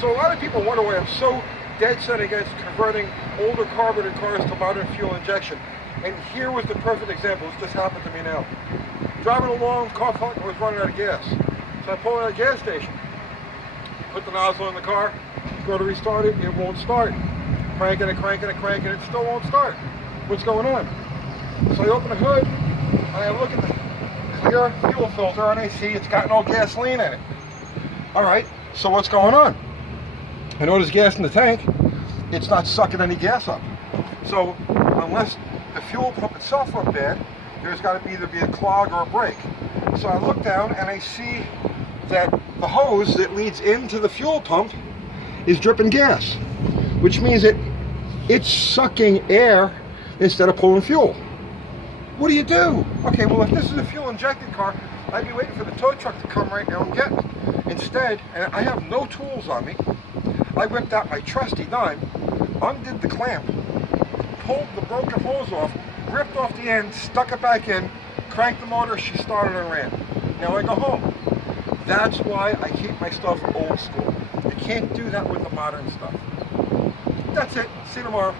So a lot of people wonder why I'm so dead set against converting older carbureted cars to modern fuel injection. And here was the perfect example. This just happened to me now. Driving along, car felt like I was running out of gas. So I pull in at a gas station, put the nozzle in the car, go to restart it, it won't start. Cranking it, cranking it, cranking it, still won't start. What's going on? So I open the hood, and I look at the clear fuel filter, and I see it's got no gasoline in it. All right, so what's going on? I know there's gas in the tank, it's not sucking any gas up. So unless the fuel pump itself went bad, there's got to either be a clog or a break. So I look down and I see that the hose that leads into the fuel pump is dripping gas, which means that it's sucking air instead of pulling fuel. What do you do? Okay, well, if this is a fuel injected car, I'd be waiting for the tow truck to come right now and get me. Instead, and I have no tools on me, I whipped out my trusty dime, undid the clamp, pulled the broken hose off, ripped off the end, stuck it back in, cranked the motor, she started and ran. Now I go home. That's why I keep my stuff old school. I can't do that with the modern stuff. That's it. See you tomorrow.